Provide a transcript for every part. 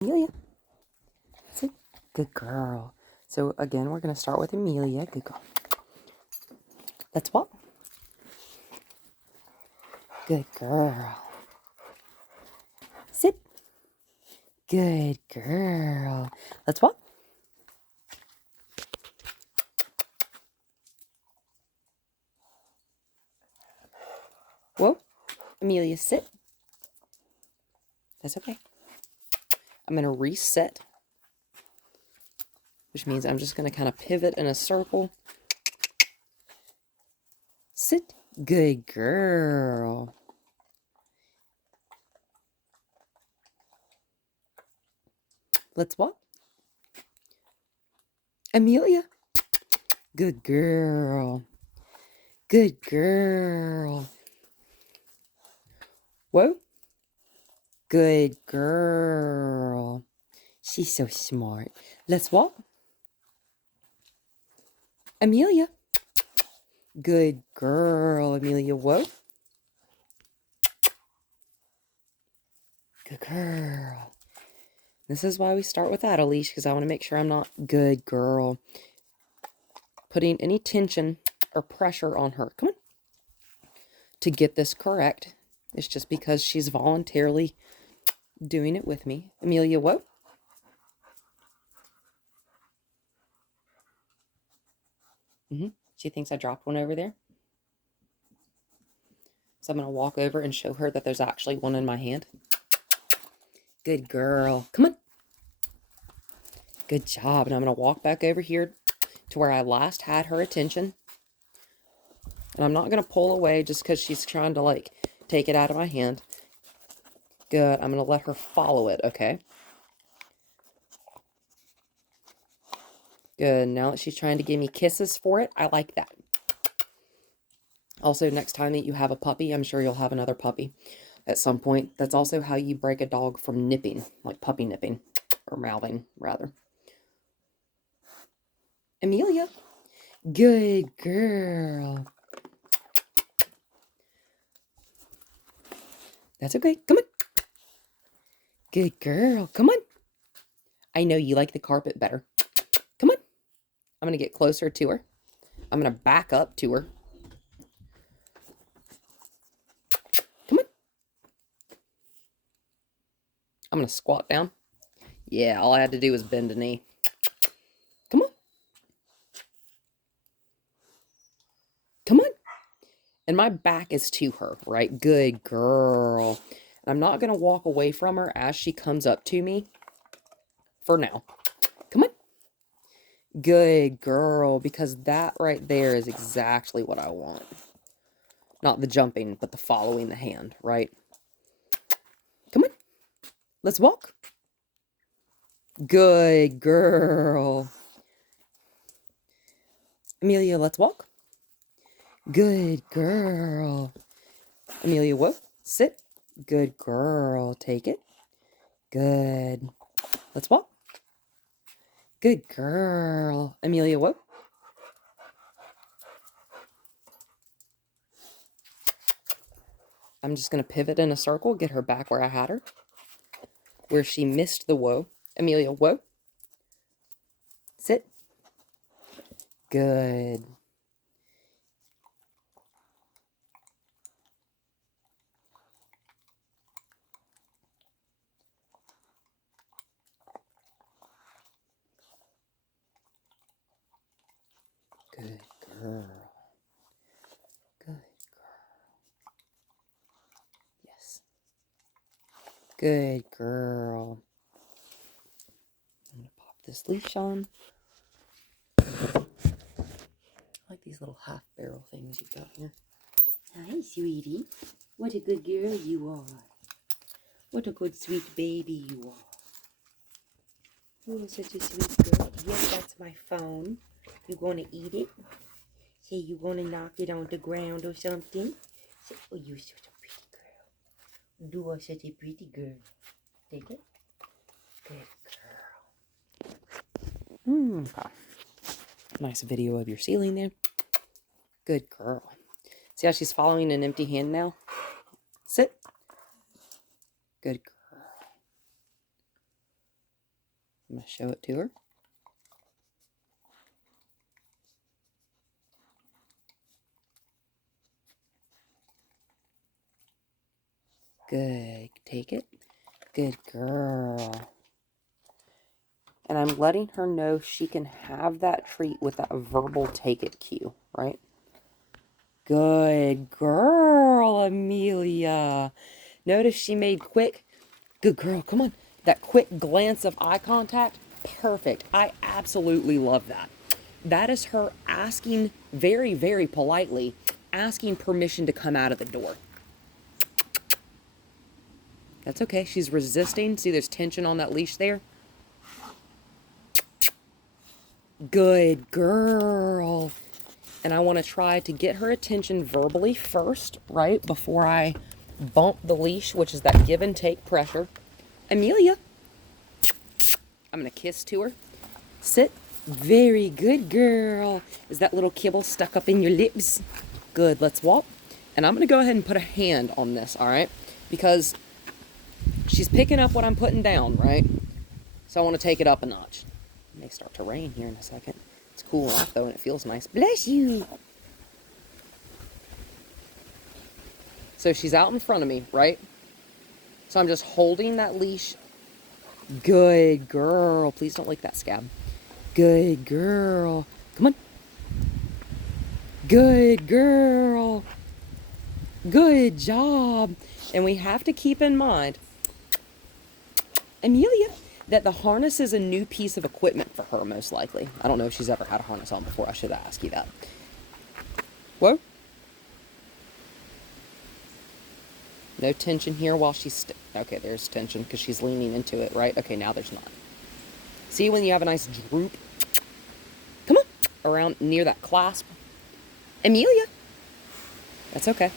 Amelia. Sit. Good girl. So again, we're going to start with Amelia. Good girl. Let's walk. Good girl. Sit. Good girl. Let's walk. Whoa. Amelia, sit. That's okay. I'm going to reset, which means I'm just going to kind of pivot in a circle. Sit. Good girl. Let's walk. Amelia. Good girl. Good girl. Whoa. Good girl. She's so smart. Let's walk. Amelia. Good girl, Amelia. Whoa. Good girl. This is why we start with that, Alicia, because I want to make sure I'm not good girl. Putting any tension or pressure on her. Come on. To get this correct, it's just because she's voluntarily doing it with me. Amelia, whoa. She thinks I dropped one over there. So I'm going to walk over and show her that there's actually one in my hand. Good girl. Come on. Good job. And I'm going to walk back over here to where I last had her attention. And I'm not going to pull away just because she's trying to, like, take it out of my hand. Good. I'm going to let her follow it, okay? Good. Now that she's trying to give me kisses for it, I like that. Also, next time that you have a puppy, I'm sure you'll have another puppy at some point. That's also how you break a dog from nipping, like puppy nipping, or mouthing, rather. Amelia. Good girl. That's okay. Come on. Good girl. Come on. I know you like the carpet better. Come on. I'm going to get closer to her. I'm going to back up to her. Come on. I'm going to squat down. Yeah, all I had to do was bend a knee. Come on. Come on. And my back is to her, right? Good girl. And I'm not going to walk away from her as she comes up to me for now. Come on. Good girl, because that right there is exactly what I want. Not the jumping, but the following the hand, right? Come on. Let's walk. Good girl. Amelia, let's walk. Good girl. Amelia, whoa. Sit. Good girl. Take it. Good. Let's walk. Good girl. Amelia, whoa. I'm just going to pivot in a circle, get her back where I had her. Where she missed the whoa. Amelia, whoa. Sit. Good. Good girl. Good girl. Yes. Good girl. I'm going to pop this leash on. I like these little half barrel things you've got here. Hi, sweetie. What a good girl you are. What a good sweet baby you are. Oh, such a sweet girl. Yes, that's my phone. You gonna eat it? Say you gonna knock it on the ground or something? Say, oh, you're such a pretty girl. You are such a pretty girl. Take it. Good girl. Okay. Nice video of your ceiling there. Good girl. See how she's following an empty hand now? Sit. Good girl. I'm going to show it to her. Good. Take it. Good girl. And I'm letting her know she can have that treat with that verbal take it cue, right? Good girl, Amelia. Notice she made quick, good girl, come on, that quick glance of eye contact. Perfect. I absolutely love that. That is her asking very, very politely, asking permission to come out of the door. That's okay. She's resisting. See, there's tension on that leash there. Good girl. And I want to try to get her attention verbally first, right? Before I bump the leash, which is that give and take pressure. Amelia. I'm going to kiss to her. Sit. Very good, girl. Is that little kibble stuck up in your lips? Good. Let's walk. And I'm going to go ahead and put a hand on this, all right? Because she's picking up what I'm putting down, right? So I want to take it up a notch. It may start to rain here in a second. It's cooling off, though, and it feels nice. Bless you. So she's out in front of me, right? So I'm just holding that leash. Good girl. Please don't lick that scab. Good girl. Come on. Good girl. Good job. And we have to keep in mind, Amelia, that the harness is a new piece of equipment for her, most likely. I don't know if she's ever had a harness on before. I should ask you that. Whoa. No tension here while she's... okay, there's tension because she's leaning into it, right? Okay, now there's not. See when you have a nice droop? Come on. Around near that clasp. Amelia. That's okay.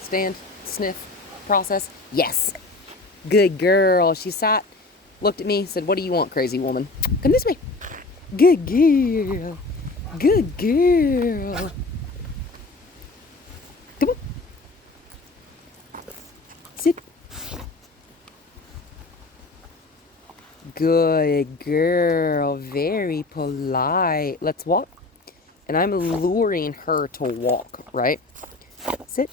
Stand. Sniff. Process. Yes. Good girl. She sat, looked at me, said, what do you want, crazy woman? Come this way. Good girl. Good girl. Come on. Sit. Good girl. Very polite. Let's walk. And I'm luring her to walk, right? Sit.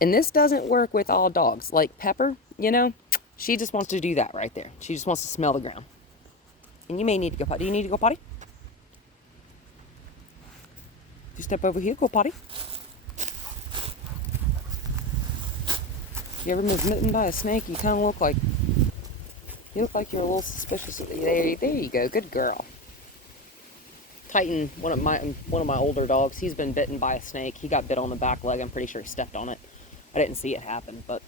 And this doesn't work with all dogs. Like Pepper, you know, she just wants to do that right there. She just wants to smell the ground. And you may need to go potty. Do you need to go potty? You step over here, go potty. You ever been bitten by a snake? You kind of look like, you look like you're a little suspicious. There you go. Good girl. Titan, one of my older dogs, he's been bitten by a snake. He got bit on the back leg. I'm pretty sure he stepped on it. I didn't see it happen, but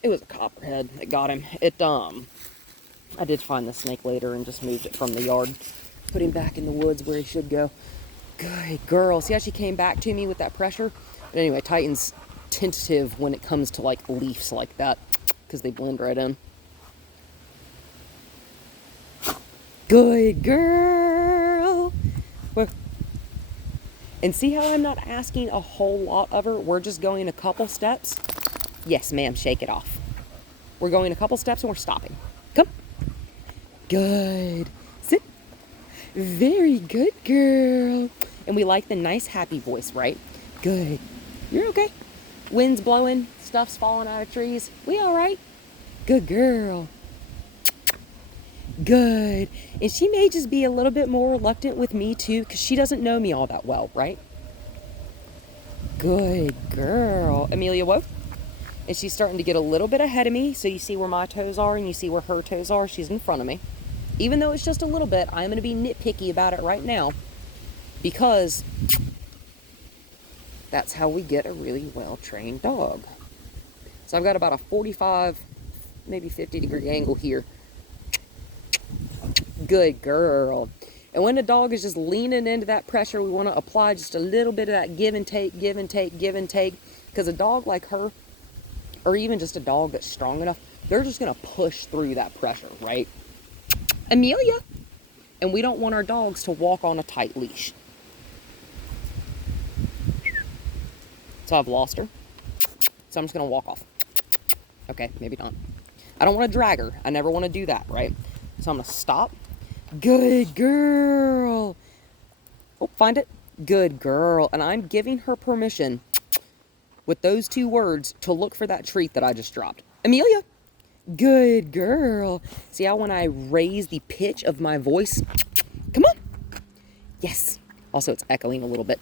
it was a copperhead that got him. I did find the snake later and just moved it from the yard. Put him back in the woods where he should go. Good girl. See how she came back to me with that pressure? But anyway, Titan's tentative when it comes to like leaves like that because they blend right in. Good girl. And see how I'm not asking a whole lot of her? We're just going a couple steps. Yes, ma'am, shake it off. We're going a couple steps and we're stopping. Come. Good. Sit. Very good, girl. And we like the nice, happy voice, right? Good. You're okay. Wind's blowing. Stuff's falling out of trees. We all right? Good girl. Good. And she may just be a little bit more reluctant with me too because she doesn't know me all that well, right? Good girl. Amelia, whoa. And she's starting to get a little bit ahead of me. So you see where my toes are and you see where her toes are. She's in front of me. Even though it's just a little bit, I'm going to be nitpicky about it right now because that's how we get a really well-trained dog. So I've got about a 45, maybe 50-degree angle here. Good girl. And when the dog is just leaning into that pressure, we want to apply just a little bit of that give and take, give and take, give and take. Because a dog like her, or even just a dog that's strong enough, they're just going to push through that pressure, right? Amelia. And we don't want our dogs to walk on a tight leash. So I've lost her. So I'm just going to walk off. Okay, maybe not. I don't want to drag her. I never want to do that, right? So I'm going to stop. Good girl. Oh, find it. Good girl. And I'm giving her permission with those 2 words to look for that treat that I just dropped. Amelia. Good girl. See how when I raise the pitch of my voice, come on. Yes. Also, it's echoing a little bit.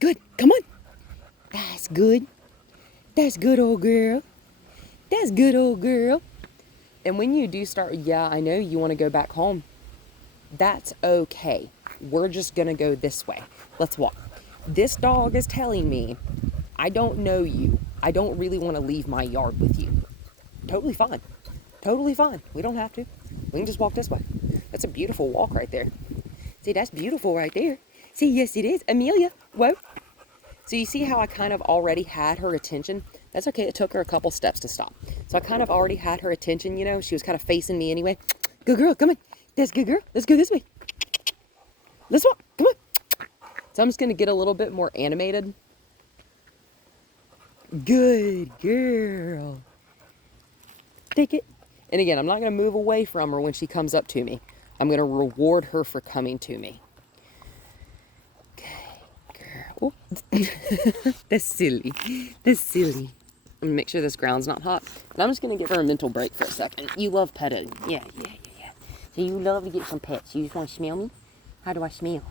Good. Come on. That's good. That's good, old girl. That's good, old girl. And when you do start, yeah, I know you want to go back home. That's okay. We're just going to go this way. Let's walk. This dog is telling me, I don't know you. I don't really want to leave my yard with you. Totally fine. Totally fine. We don't have to. We can just walk this way. That's a beautiful walk right there. See, that's beautiful right there. See, yes, it is. Amelia, whoa. So you see how I kind of already had her attention? That's okay. It took her a couple steps to stop. So I kind of already had her attention, you know. She was kind of facing me anyway. Good girl. Come on. That's good girl. Let's go this way. Let's walk. Come on. So I'm just going to get a little bit more animated. Good girl. Take it. And again, I'm not going to move away from her when she comes up to me. I'm going to reward her for coming to me. Good girl. That's silly. That's silly. I'm going to make sure this ground's not hot. And I'm just going to give her a mental break for a second. You love petting. Yeah. So you love to get some pets. You just want to smell me? How do I smell?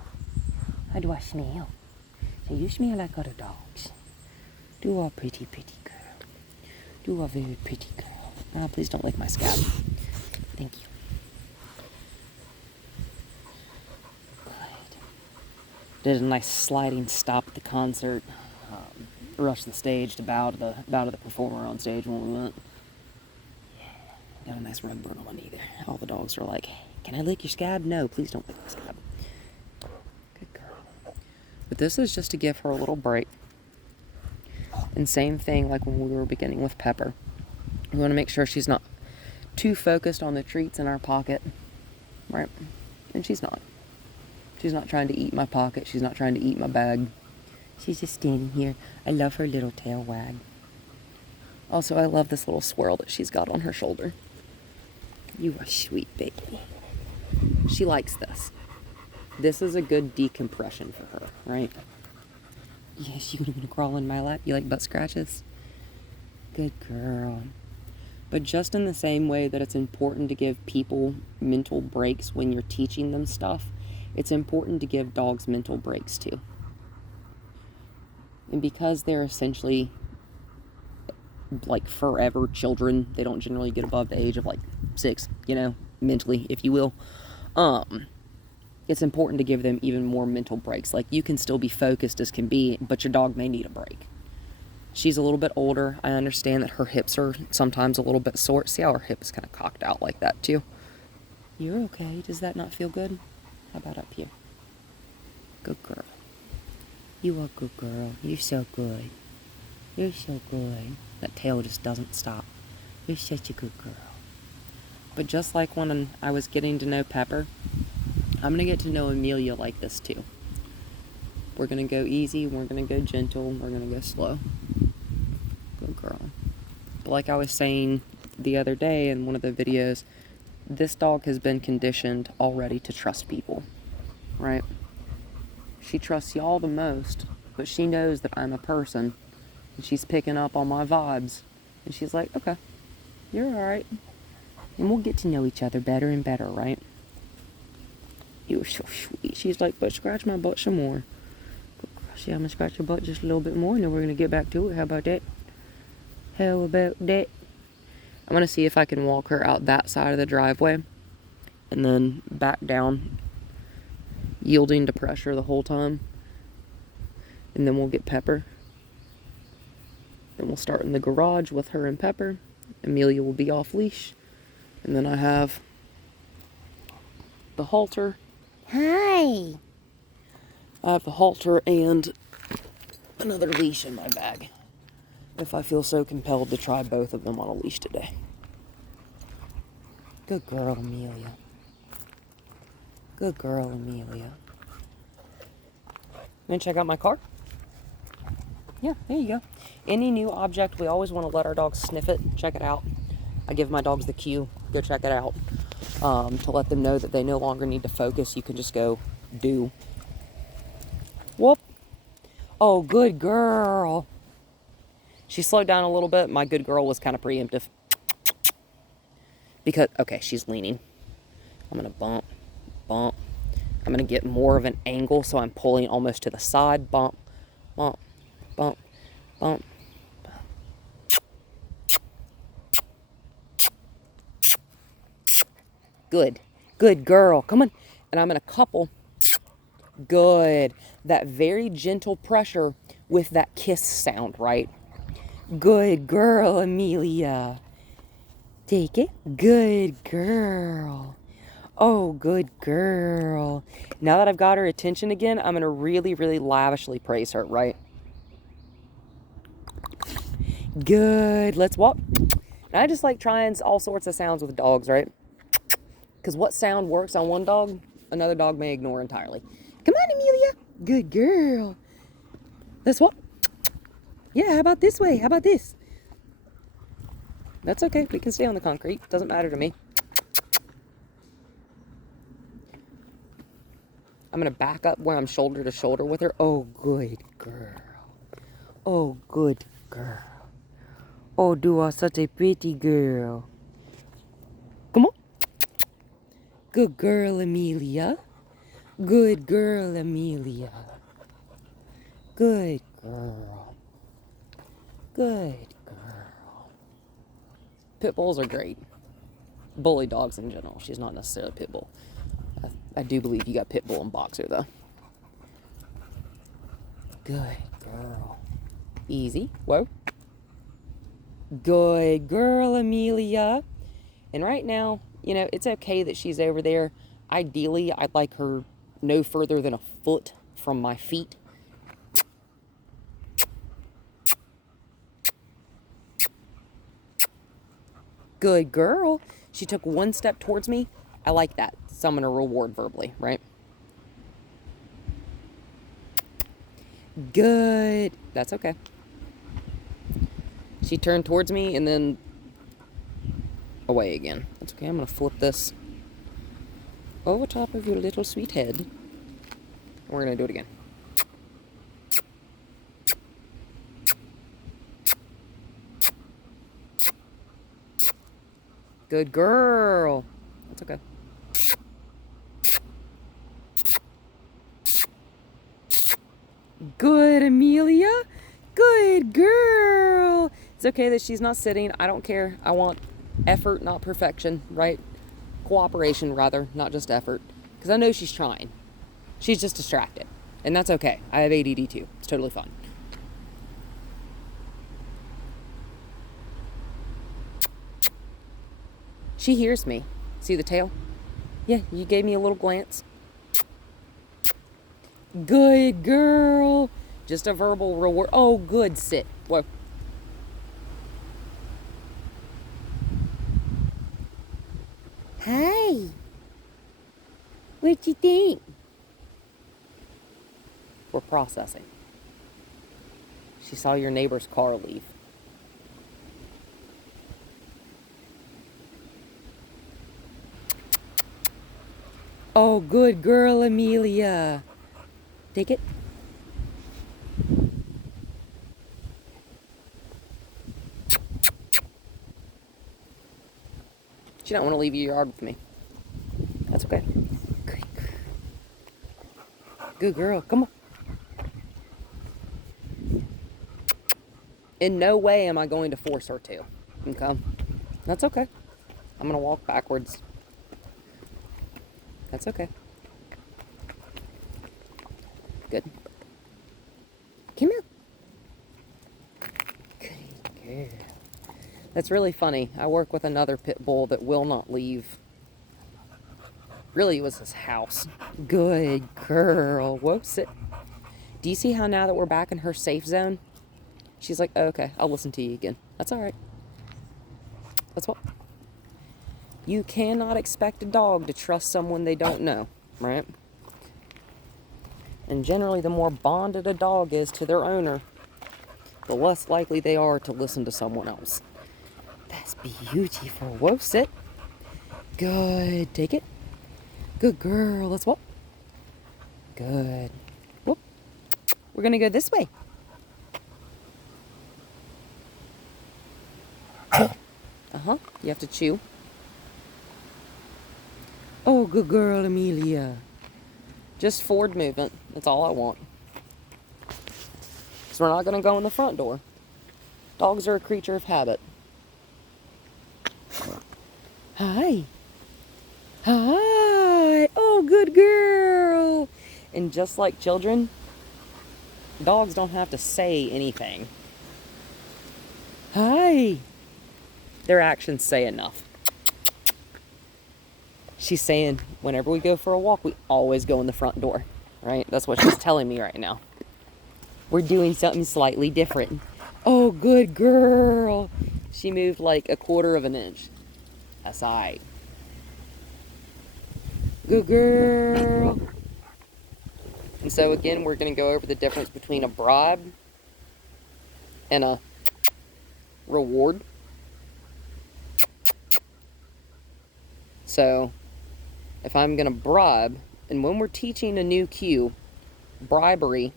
How do I smell? So you smell like other dogs. You are pretty girl. You are very pretty girl. Oh, please don't lick my scab. Thank you. Good. Did a nice sliding stop at the concert. Rushed the stage to bow to the performer on stage when we went. Yeah. Got a nice rug burn on either. All the dogs are like, "Can I lick your scab?" No, please don't lick my scab. Good girl. But this is just to give her a little break. And same thing like when we were beginning with Pepper. We want to make sure she's not too focused on the treats in our pocket, right? And she's not. She's not trying to eat my pocket. She's not trying to eat my bag. She's just standing here. I love her little tail wag. Also, I love this little swirl that she's got on her shoulder. You are sweet, baby. She likes this. This is a good decompression for her, right? Yes, you want to crawl in my lap? You like butt scratches? Good girl. But just in the same way that it's important to give people mental breaks when you're teaching them stuff, it's important to give dogs mental breaks too. And because they're essentially like forever children, they don't generally get above the age of like 6, you know, mentally, if you will. It's important to give them even more mental breaks. Like, you can still be focused as can be, but your dog may need a break. She's a little bit older. I understand that her hips are sometimes a little bit sore. See how her hip is kind of cocked out like that too? You're okay. Does that not feel good? How about up here? Good girl. You are a good girl. You're so good. You're so good. That tail just doesn't stop. You're such a good girl. But just like when I was getting to know Pepper, I'm going to get to know Amelia like this too. We're going to go easy. We're going to go gentle. We're going to go slow. Good girl. But like I was saying the other day in one of the videos, this dog has been conditioned already to trust people, right? She trusts y'all the most, but she knows that I'm a person, and she's picking up on my vibes, and she's like, okay, you're alright, and we'll get to know each other better and better, right? You're so sweet. She's like, but scratch my butt some more. See, I'm gonna scratch your butt just a little bit more, and then we're gonna get back to it. How about that? How about that? I'm gonna see if I can walk her out that side of the driveway, and then back down, yielding to pressure the whole time, and then we'll get Pepper. Then we'll start in the garage with her and Pepper. Amelia will be off leash, and then I have the halter. Hi. I have the halter and another leash in my bag, if I feel so compelled to try both of them on a leash today. Good girl, Amelia. Good girl, Amelia. You want to check out my car? Yeah, there you go. Any new object, we always want to let our dogs sniff it, check it out. I give my dogs the cue, go check it out, to let them know that they no longer need to focus. You can just go do. Whoop. Oh, good girl. She slowed down a little bit. My good girl was kind of preemptive. Because, okay, she's leaning. I'm going to bump, bump. I'm going to get more of an angle, so I'm pulling almost to the side. Bump, bump, bump, bump. Good. Good girl. Come on. And I'm going to couple. Good. That very gentle pressure with that kiss sound, right? Good girl, Amelia. Take it. Good girl. Oh, good girl. Now that I've got her attention again, I'm going to really, really lavishly praise her, right? Good. Let's walk. And I just like trying all sorts of sounds with dogs, right? Because what sound works on one dog, another dog may ignore entirely. Come on, Amelia. Good girl. Let's walk. Yeah, how about this way? How about this? That's okay. We can stay on the concrete. Doesn't matter to me. I'm going to back up where I'm shoulder to shoulder with her. Oh, good girl. Oh, good girl. Oh, you are such a pretty girl. Come on. Good girl, Amelia. Good girl, Amelia. Good girl. Good girl. Pit bulls are great. Bully dogs in general. She's not necessarily a pit bull. I do believe you got pit bull and boxer, though. Good girl. Easy. Whoa. Good girl, Amelia. And right now, you know, it's okay that she's over there. Ideally, I'd like her no further than a foot from my feet. Good girl. She took one step towards me. I like that. So I'm going to reward verbally, right? Good. That's okay. She turned towards me and then away again. That's okay. I'm going to flip this over top of your little sweet head. And we're going to do it again. Good girl. That's okay. Good, Amelia. Good girl. It's okay that she's not sitting. I don't care. I want effort, not perfection, right? Cooperation, rather, not just effort. Because I know she's trying. She's just distracted. And that's okay. I have ADD too. It's totally fine. She hears me. See the tail? Yeah, you gave me a little glance. Good girl. Just a verbal reward. Oh, good. Sit. Whoa. Hi. What'd you think? We're processing. She saw your neighbor's car leave. Oh, good girl, Amelia. Take it. She don't want to leave your yard with me. That's okay. Good girl. Come on. In no way am I going to force her to. Okay? That's okay. I'm going to walk backwards. That's okay. Good. Come here. Good girl. That's really funny. I work with another pit bull that will not leave. Really, it was his house. Good girl. Whoa, sit. Do you see how now that we're back in her safe zone, she's like, oh, okay, I'll listen to you again. That's all right. That's what. You cannot expect a dog to trust someone they don't know, right? And generally, the more bonded a dog is to their owner, the less likely they are to listen to someone else. That's That's beautiful. Whoa, sit. Good. Take it. Good girl. Let's walk. Good. Whoop. We're going to go this way. Uh-huh. You have to chew. Oh, good girl, Amelia. Just forward movement. That's all I want. Because we're not going to go in the front door. Dogs are a creature of habit. Hi. Hi. Oh, good girl. And just like children, dogs don't have to say anything. Hi. Their actions say enough. She's saying whenever we go for a walk, we always go in the front door, right? That's what she's telling me right now. We're doing something slightly different. Oh, good girl. She moved like 1/4 of an inch. That's all right. Good girl. And so again, we're going to go over the difference between a bribe and a reward. So if I'm going to bribe, and when we're teaching a new cue, bribery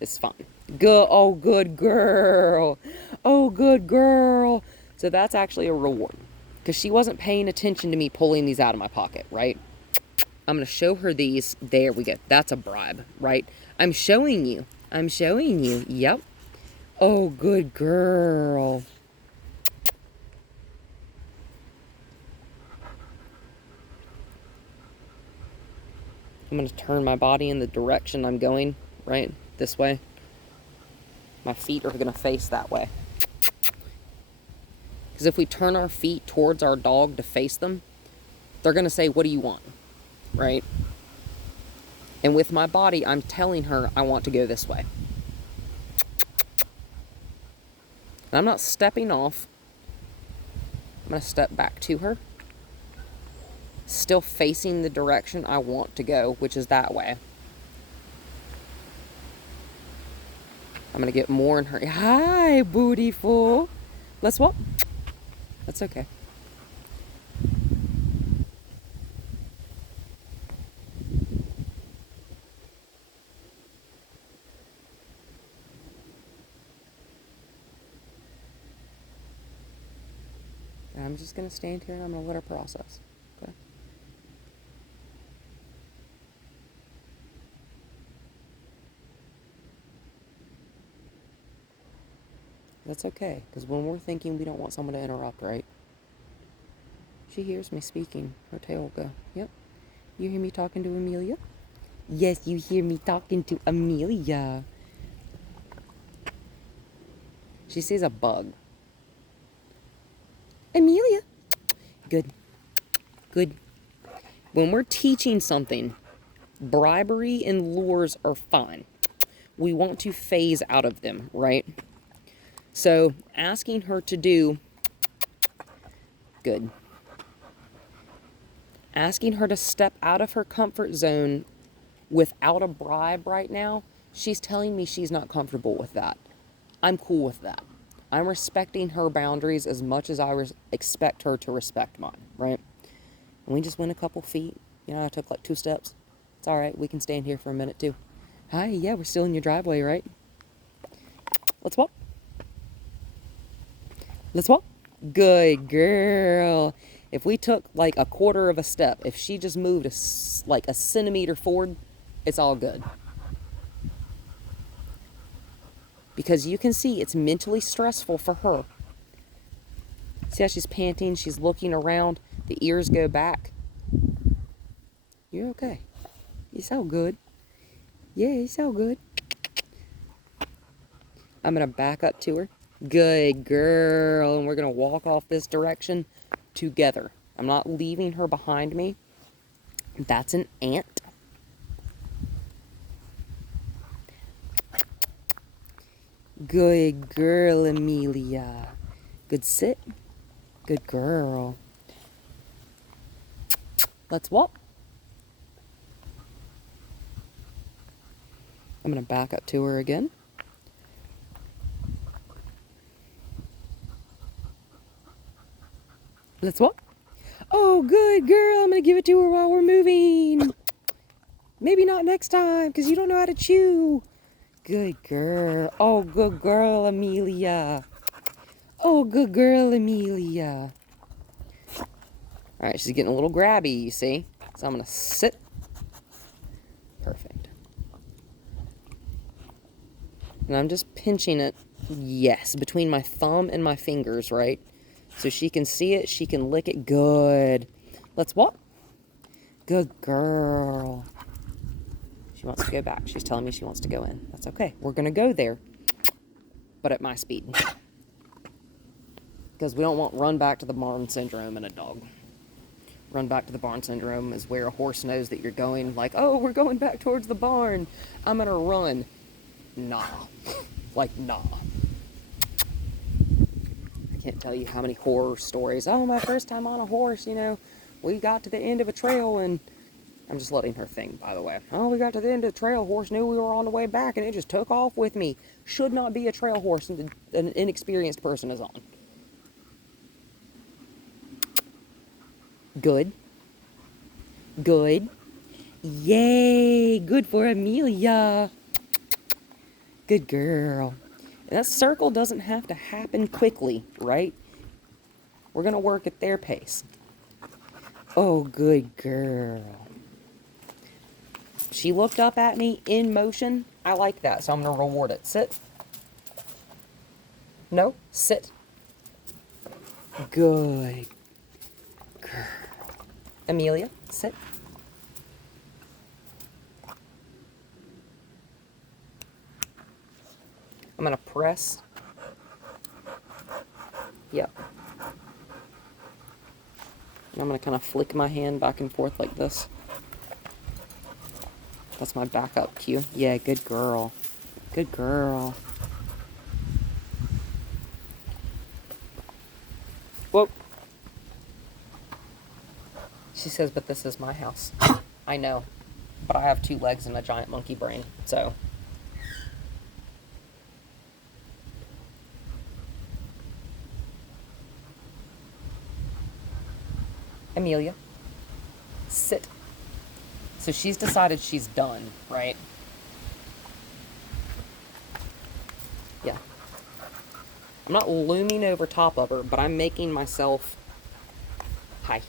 is fun. Oh, good girl. Oh, good girl. So that's actually a reward. Because she wasn't paying attention to me pulling these out of my pocket, right? I'm going to show her these. There we go. That's a bribe, right? I'm showing you. I'm showing you. Yep. Oh, good girl. I'm going to turn my body in the direction I'm going, right? This way. My feet are going to face that way. Because if we turn our feet towards our dog to face them, they're going to say, what do you want? Right? And with my body, I'm telling her I want to go this way. And I'm not stepping off. I'm going to step back to her. Still facing the direction I want to go, which is that way. I'm going to get more in her. Hi, beautiful. Let's walk. That's okay. And I'm just going to stand here and I'm going to let her process. Okay? That's okay, because when we're thinking, we don't want someone to interrupt, right? She hears me speaking. Her tail will go, yep. You hear me talking to Amelia? Yes, you hear me talking to Amelia. She sees a bug. Amelia. Good. Good. When we're teaching something, bribery and lures are fine. We want to phase out of them, right? So asking her to do, good. Asking her to step out of her comfort zone without a bribe right now, she's telling me she's not comfortable with that. I'm cool with that. I'm respecting her boundaries as much as I expect her to respect mine, right? And we just went a couple feet. You know, I took like 2 steps. It's all right. We can stand here for a minute too. Hi, yeah, we're still in your driveway, right? Let's walk. Let's walk. Good girl. If we took like 1/4 of a step, if she just moved like a centimeter forward, it's all good. Because you can see it's mentally stressful for her. See how she's panting? She's looking around. The ears go back. You're okay. You sound good. Yeah, you sound good. I'm going to back up to her. Good girl. And we're going to walk off this direction together. I'm not leaving her behind me. That's an ant. Good girl, Amelia. Good sit. Good girl. Let's walk. I'm going to back up to her again. Let's walk. Oh, good girl. I'm going to give it to her while we're moving. Maybe not next time, because you don't know how to chew. Good girl. Oh, good girl, Amelia. Oh, good girl, Amelia. All right, she's getting a little grabby, you see? So I'm going to sit. Perfect. And I'm just pinching it, yes, between my thumb and my fingers, right? So she can see it, she can lick it. Good. Let's walk. Good girl. She wants to go back. She's telling me she wants to go in. That's okay. We're going to go there, but at my speed. Because we don't want run back to the barn syndrome in a dog. Run back to the barn syndrome is where a horse knows that you're going, like, oh, we're going back towards the barn. I'm going to run. Nah. Like, nah. I can't tell you how many horror stories. Oh, my first time on a horse, you know, we got to the end of a trail and I'm just letting her think, by the way. Oh, we got to the end of the trail. Horse knew we were on the way back and it just took off with me. Should not be a trail horse an inexperienced person is on. Good. Good. Yay! Good for Amelia. Good girl. And that circle doesn't have to happen quickly, right? We're going to work at their pace. Oh, good girl. She looked up at me in motion. I like that, so I'm going to reward it. Sit. No, sit. Good girl. Amelia, sit. I'm going to press. Yep. And I'm going to kind of flick my hand back and forth like this. That's my backup cue. Yeah, good girl. Good girl. Whoa. She says, but this is my house. I know. But I have 2 legs and a giant monkey brain, so. Amelia, sit. So she's decided she's done, right? Yeah. I'm not looming over top of her, but I'm making myself... Hi.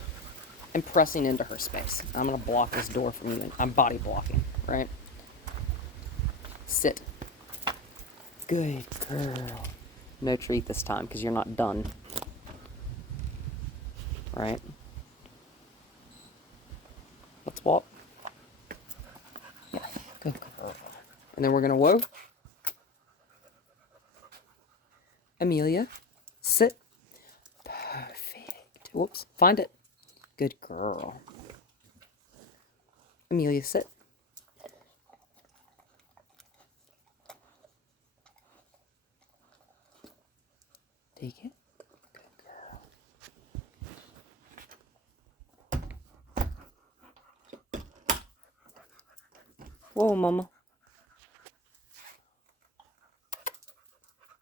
I'm pressing into her space. I'm going to block this door from you. I'm body blocking, right? Sit. Good girl. No treat this time, because you're not done. Right? Let's walk. Yeah. Good girl. And then we're going to whoa. Amelia, sit. Perfect. Whoops. Find it. Good girl. Amelia, sit. Take it. Good girl. Whoa, mama.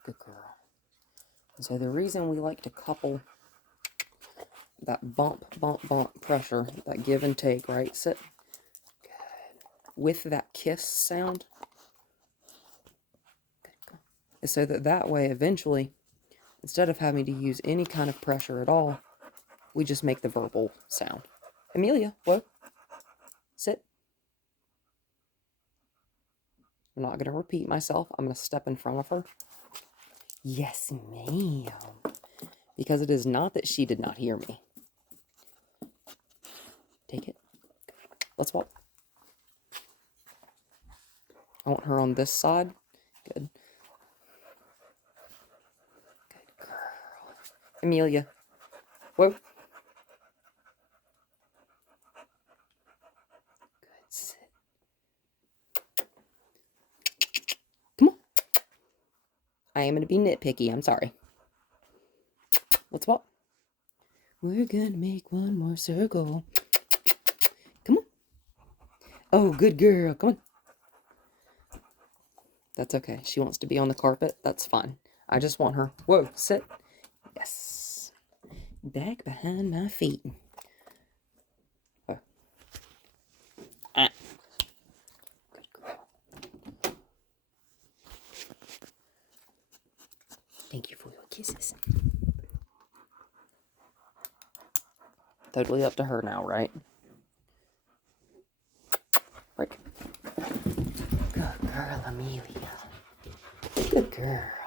Good girl. And so the reason we like to couple that bump, bump, bump pressure, that give and take, right? Sit. Good. With that kiss sound. Good. Is so that way, eventually, instead of having to use any kind of pressure at all, we just make the verbal sound. Amelia, whoa. Sit. I'm not going to repeat myself. I'm going to step in front of her. Yes, ma'am. Because it is not that she did not hear me. Take it. Let's walk. I want her on this side. Good. Good girl. Amelia. Whoa. Good. Sit. Come on. I am going to be nitpicky. I'm sorry. Let's walk. We're going to make one more circle. Come on. Oh, good girl. Come on. That's okay. She wants to be on the carpet. That's fine. I just want her. Whoa, sit. Yes. Back behind my feet. Ah. Good girl. Thank you for your kisses. Totally up to her now, right? Right. Good girl, Amelia. Good girl.